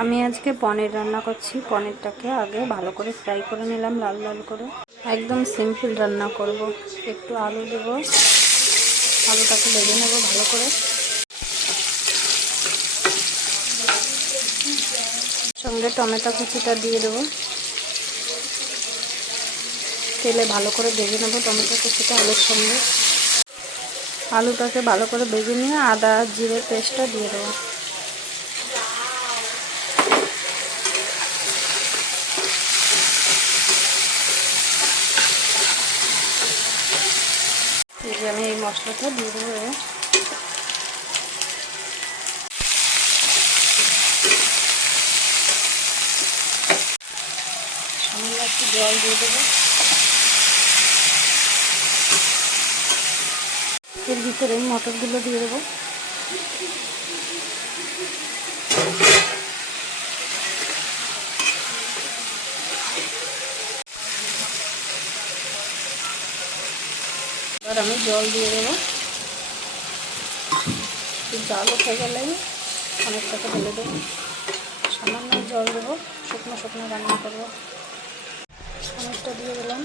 আমি আজকে পনির রান্না করছি। পনিরটাকে আগে ভালো করে ফ্রাই করে নিলাম, লাল লাল করে। একদম সিম্পল রান্না করব। একটু আলু দেবো, আলুটাকে ভেজে নেব ভালো করে। সঙ্গে টমেটো কুচিটা দিয়ে দেবো, তেলে ভালো করে ভেজে নেব টমেটো কুচিটা আলুর সঙ্গে। আলুটাকে ভালো করে ভেজে নিয়ে আদা জিরে পেস্টটা দিয়ে দেবো। এই যে আমি এই মশলাটা দিয়ে দেবো। সামান্য একটু জল দিয়ে দেবো। এর ভিতরে মটরগুলো দিয়ে দেবো। এবার আমি জল দিয়ে দেবো। জাল উঠে গেলে অনেকটাকে ঢেলে দেবো। সামান্য জল দেবো, শুকনো শুকনো রান্না করবো। অনেকটা দিয়ে দিলাম।